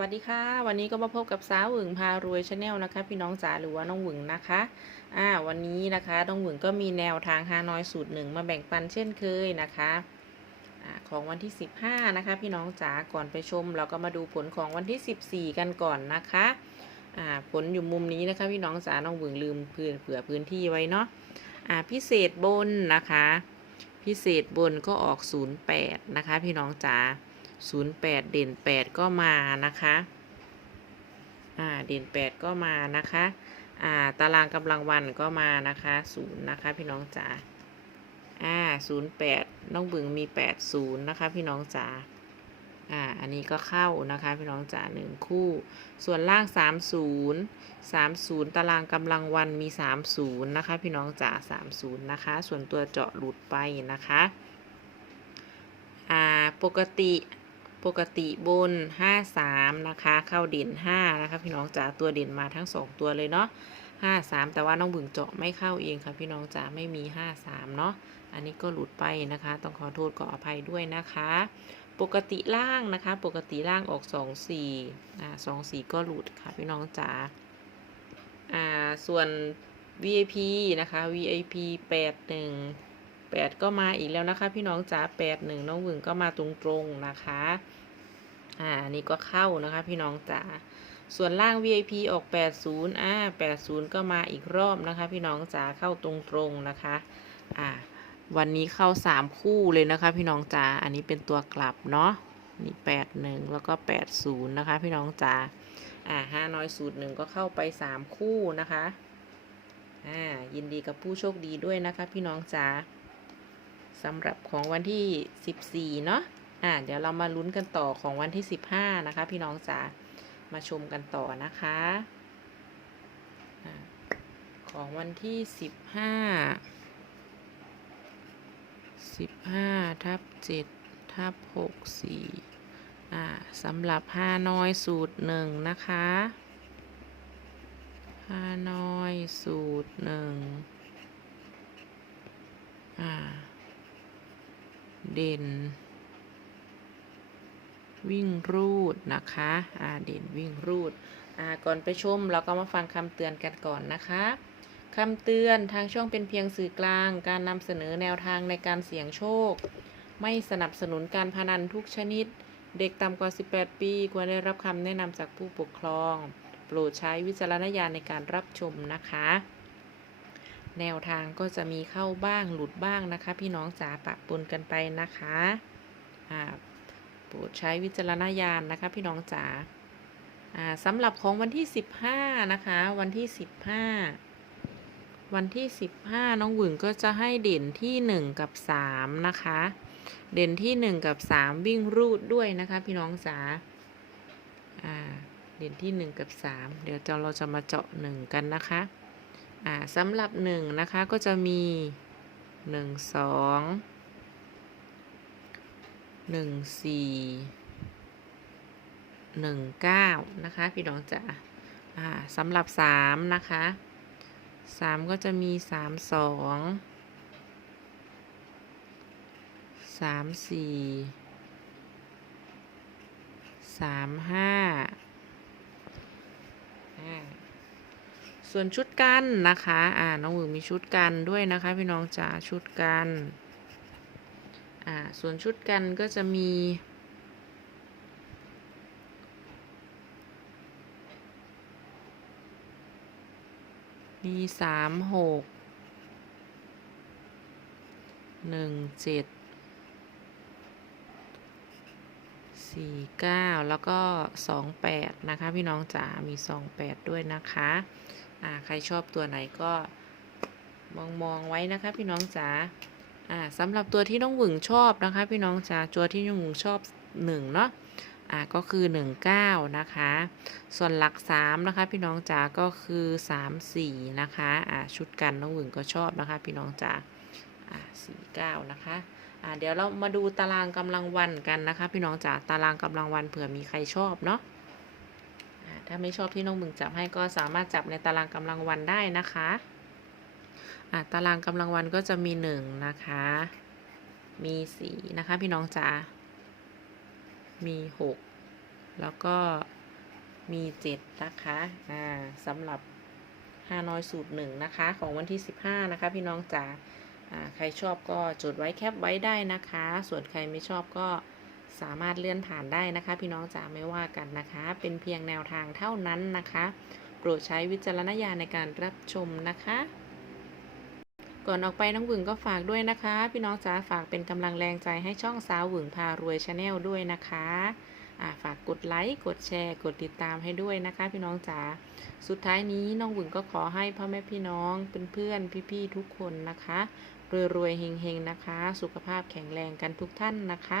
วัสดีค่ะ วันนี้ก็มาพบกับสาวหวึงพารวยชาแนลนะคะ พี่น้องจ๋าหรือว่าน้องหวึงนะคะอ่าวันนี้นะคะน้องหวึงก็มีแนวทางฮานอยสูตรหนึ่งมาแบ่งปันเช่นเคยนะคะอาของวันที่ 15 นะคะ พี่น้องจ๋าก่อนไปชม เราก็มาดูผลของวันที่ 14 กันก่อนนะคะอ่าผลอยู่มุมนี้นะคะ พี่น้องจ๋าน้องหวึงลืมเผื่อเผื่อพื้นที่ไว้เนาะอ่าพิเศษบนนะคะ พิเศษบนก็ออก 08 นะคะ พี่น้องจ๋า 08 เด่น 8 ก็มานะคะ อ่า เด่น 8 ก็มานะคะ อ่า ตารางกำลังวันก็มานะคะ 0 นะคะ พี่น้องจ๋า อ่า 08 น้องบึงมี 80 นะคะ พี่น้องจ๋า อ่า อันนี้ก็เข้านะคะ พี่น้องจ๋าหนึ่งคู่ ส่วนล่าง 30 30 ตารางกำลังวันมี 30 นะคะ พี่น้องจ๋า 30 นะคะ ส่วนตัวเจาะหลุดไปนะคะ อ่า ปกติ ปกติบน 53 นะคะ เข้าเด่น 5 นะคะ พี่น้องจ๋าตัวเด่นมาทั้ง 2 ตัวเลยเนาะ53 แต่ว่าน้องบึงเจาะไม่เข้าเองค่ะ พี่น้องจ๋าไม่มี 53 เนาะอันนี้ก็หลุดไปนะคะ ต้องขอโทษขออภัยด้วยนะคะ ปกติล่างนะคะ ปกติล่างออก 2 4อ่า2 4 ก็หลุดค่ะ พี่น้องจ๋าอ่าส่วน VIP นะคะ VIP 81 8 ก็มาอีกแล้วนะคะ พี่น้องจ๋า81 น้องวึงก็มาตรงๆนะคะ อ่านนี้ก็เข้านะคะ พี่น้องจ๋าส่วนล่าง VIP ออก 80อ่า80 ก็มาอีกรอบนะคะ พี่น้องจ๋าเข้าตรงๆนะคะ อ่า วันนี้เข้า 3 คู่เลยนะคะ พี่น้องจ๋า อันนี้เป็นตัวกลับเนาะ นี่ 81 แล้วก็ 80 นะคะ พี่น้องจ๋า อ่าห้าน้อยสูตรหนึ่งก็เข้าไป 3 คู่นะคะ อ่า ยินดีกับผู้โชคดีด้วยนะคะ พี่น้องจ๋า สำหรับของวันที่ 14 เนาะอ่าเดี๋ยวเรามาลุ้นกันต่อของวันที่ 15 นะคะ พี่น้องจ๋ามาชมกันต่อนะคะอาของวันที่ 15 15ทับ7ทับ64อ่าสำหรับฮานอยสูตรหนึ่งนะคะฮานอยสูตรหนึ่งอ่า เด่น วิ่งรูดนะคะอ่าเด่นวิ่งรูดอ่าก่อนไปชมเราก็มาฟังคำเตือนกันก่อนนะคะคำเตือนทางช่องเป็นเพียงสื่อกลาง การนำเสนอแนวทางในการเสี่ยงโชค ไม่สนับสนุนการพนันทุกชนิด เด็กต่ำกว่า 18 ปีควรได้รับคำแนะนำจากผู้ปกครอง โปรดใช้วิจารณญาณในการรับชมนะคะ แนวทางก็จะมีเข้าบ้างหลุดบ้างนะคะ พี่น้องจ๋าปะปนกันไปนะคะอ่าโปรดใช้วิจารณญาณนะคะ พี่น้องจ๋าอ่าสำหรับของวันที่ 15 นะคะ วันที่ 15 วันที่ 15 น้องหวึงก็จะให้เด่นที่ 1 กับ 3 นะคะ เด่นที่ 1 กับ 3 วิ่งรูดด้วยนะคะ พี่น้องจ๋าอ่าเด่นที่ 1 กับ 3 เดี๋ยวเราจะมาเจาะ 1 กันนะคะ อ่าสำหรับ1นะคะก็จะมี1 2 1 4 1 9นะคะ พี่น้องจ๋าอ่าสำหรับ3นะคะ3ก็จะมี3 2 3 4 3 5อ่า ส่วนชุดกันนะคะ อ่า น้องหวึงมีชุดกันด้วยนะคะ พี่น้องจ๋าชุดกัน อ่า ส่วนชุดกันก็จะมีมีสามหกหนึ่งเจ็ดสี่เก้าแล้วก็สองแปดนะคะ พี่น้องจ๋ามีสองแปดด้วยนะคะ อ่าใครชอบตัวไหนก็มองมองไว้นะคะพี่น้องจ๋าอ่าสำหรับตัวที่น้องหวึงชอบนะคะ พี่น้องจ๋าตัวที่น้องหวึงชอบหนึ่งเนาะอ่าก็คือหนึ่งเก้านะคะ ส่วนหลักสามนะคะ พี่น้องจ๋าก็คือสามสี่นะคะอ่าชุดกันน้องหวึงก็ชอบนะคะ พี่น้องจ๋าอ่าสี่เก้านะคะอ่าเดี๋ยวเรามาดูตารางกำลังวันกันนะคะ พี่น้องจ๋าตารางกำลังวันเผื่อมีใครชอบเนาะ ถ้าไม่ชอบที่น้องบึงจับให้ก็สามารถจับในตารางกำลังวันได้นะคะอ่าตารางกำลังวันก็จะมีหนึ่งนะคะ มีสี่นะคะพี่น้องจ๋า มีหกแล้วก็มีเจ็ดนะคะอ่าสำหรับฮาน้อยสูตรหนึ่งนะคะ ของวันที่15นะคะพี่น้องจ๋าอ่าใครชอบก็จดไว้แคปไว้ได้นะคะ ส่วนใครไม่ชอบก็ สามารถเลื่อนผ่านได้นะคะ พี่น้องจ๋าไม่ว่ากันนะคะ เป็นเพียงแนวทางเท่านั้นนะคะ โปรดใช้วิจารณญาณในการรับชมนะคะ ก่อนออกไปน้องหวึงก็ฝากด้วยนะคะ พี่น้องจ๋าฝากเป็นกำลังแรงใจให้ช่องสาวหวึงพารวยชาแนลด้วยนะคะฝากกดไลค์ กดแชร์ กดติดตามให้ด้วยนะคะ พี่น้องจ๋า สุดท้ายนี้น้องหวึงก็ขอให้พ่อแม่พี่น้อง เพื่อนๆ พี่ๆ ทุกคนนะคะ รวยๆ เฮงๆ นะคะ สุขภาพแข็งแรงกันทุกท่านนะคะ